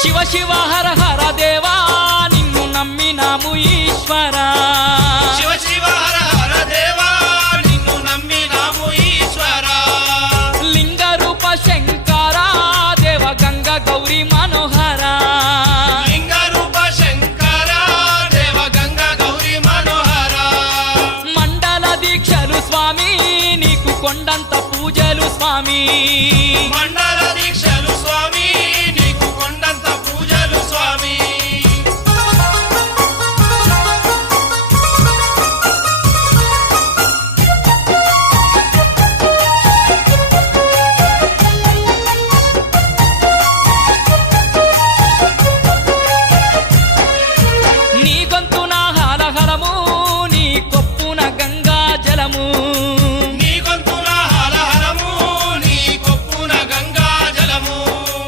శివ శివ హర హర దేవా నిన్ను నమ్మినాము ఈశ్వరా శివ శివ హర హర దేవా నిన్ను నమ్మినాము ఈశ్వరా లింగ రూప శంకరా దేవ గంగ గౌరీ మనోహరా లింగ రూప శంకరా దేవ గంగ గౌరీ మనోహరా మండల దీక్షలు స్వామి నీకు కొండంత పూజలు స్వామి మండల